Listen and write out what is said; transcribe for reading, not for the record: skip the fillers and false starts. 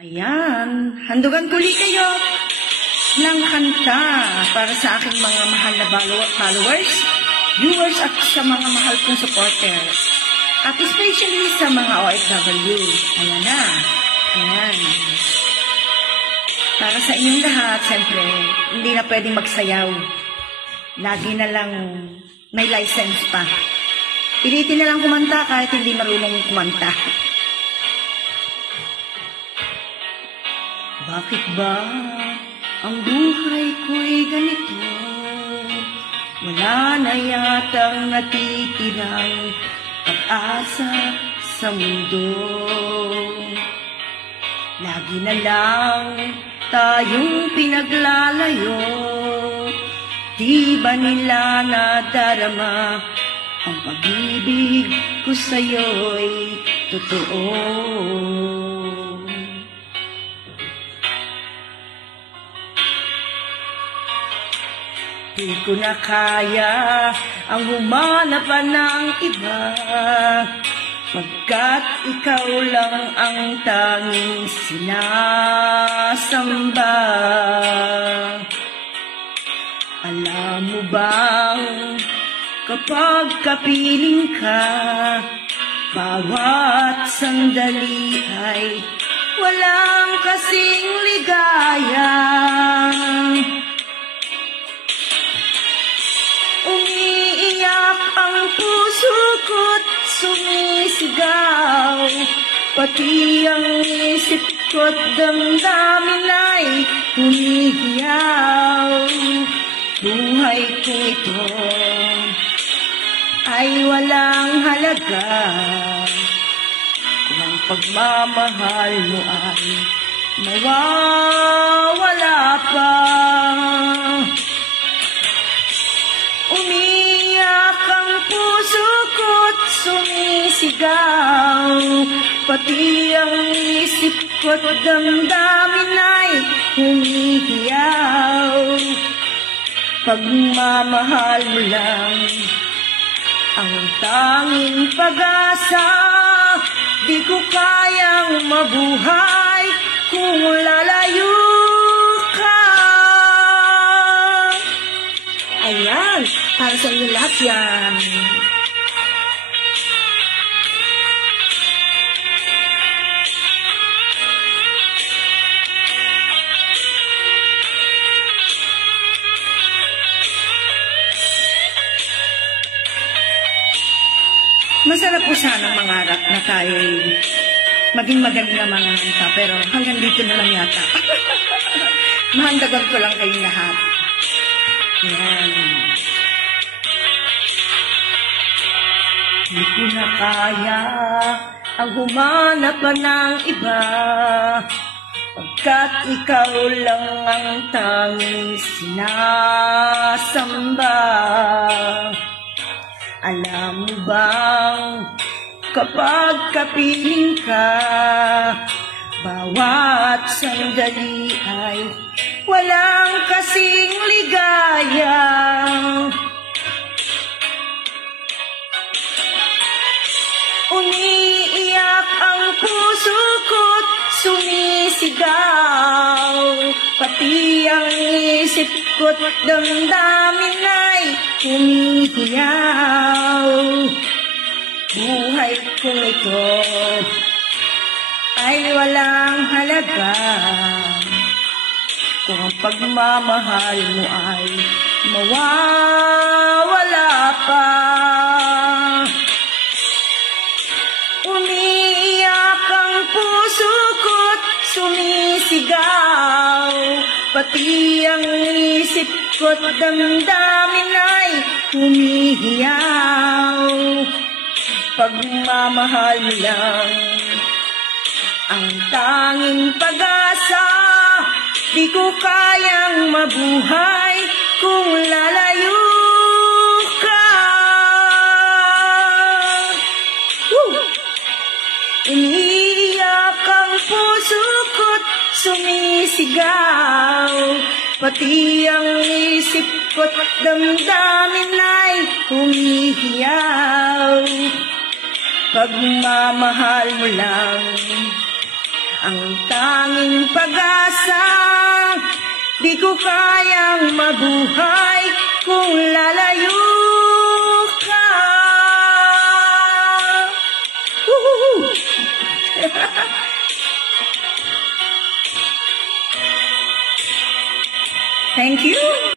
Ayan, handugan ko ulit kayo ng kanta para sa aking mga mahal na followers, viewers at sa mga mahal kong supporter. At especially sa mga OFW. Ayan na. Ayan. Para sa inyong lahat, siyempre, hindi na pwedeng magsayaw. Lagi na lang may license pa. Pilitin na lang kumanta kahit hindi marunong kumanta. Bakit ba ang buhay ko'y ganito? Wala na yatang natitirang pag-asa sa mundo. Lagi na lang tayong pinaglalayo. Di ba nila nadarama ang pag-ibig ko sa'yo'y totoo? Di ko na kaya ang humanap pa ng iba, pagkat ikaw lang ang tanging sinasamba. Alam mo bang kapag kapiling ka, bawat sandali ay walang kasing ligaya. Umiiyak ang puso ko't sumisigaw, pati ang isip ko't damdamin ay humihiyaw. Buhay ko ito ay walang halaga kung ang pagmamahal mo ay mawawala pa. Umiyak ang puso ko't sumisigaw, pati ang isip ko't damdamin ay humihiyaw. Pagmamahal mo lang ang tanging pag-asa, di ko kayang mabuhay kung lalayo ka. Ayan, para sa inyo lahat yan. Masarap po sanang mangarap na tayo'y maging magaling na mga kanta, pero hanggang dito na lang yata. Mahandagan ko lang kayong lahat. Yan. Di ko na kaya ang humanap pa ng iba, pagkat ikaw lang ang tanging sinasamba. Alam mo bang kapag kapiling ka, bawat sandali ay walang kasing ligaya. Umiiyak ang puso ko't sumisigaw, pati ang isip ko't damdamin ay humihiyaw. Buhay kong ito ay walang halaga kung ang pagmamahal mo ay mawawala pa. Umiiyak ang puso ko't sumisigaw, pati ang isip ko't damdamin ay humihiyaw. Pagmamahal mo lang ang tanging pag-asa, di ko kayang mabuhay kung lalayo ka. Umiiyak ang puso ko't sumisigaw, pati ang isip ko't damdamin ay humihiyaw. Pagmamahal mo lang ang tanging pag-asa. Di ko kayang mabuhay kung lalayo ka. Woohoo! Thank you.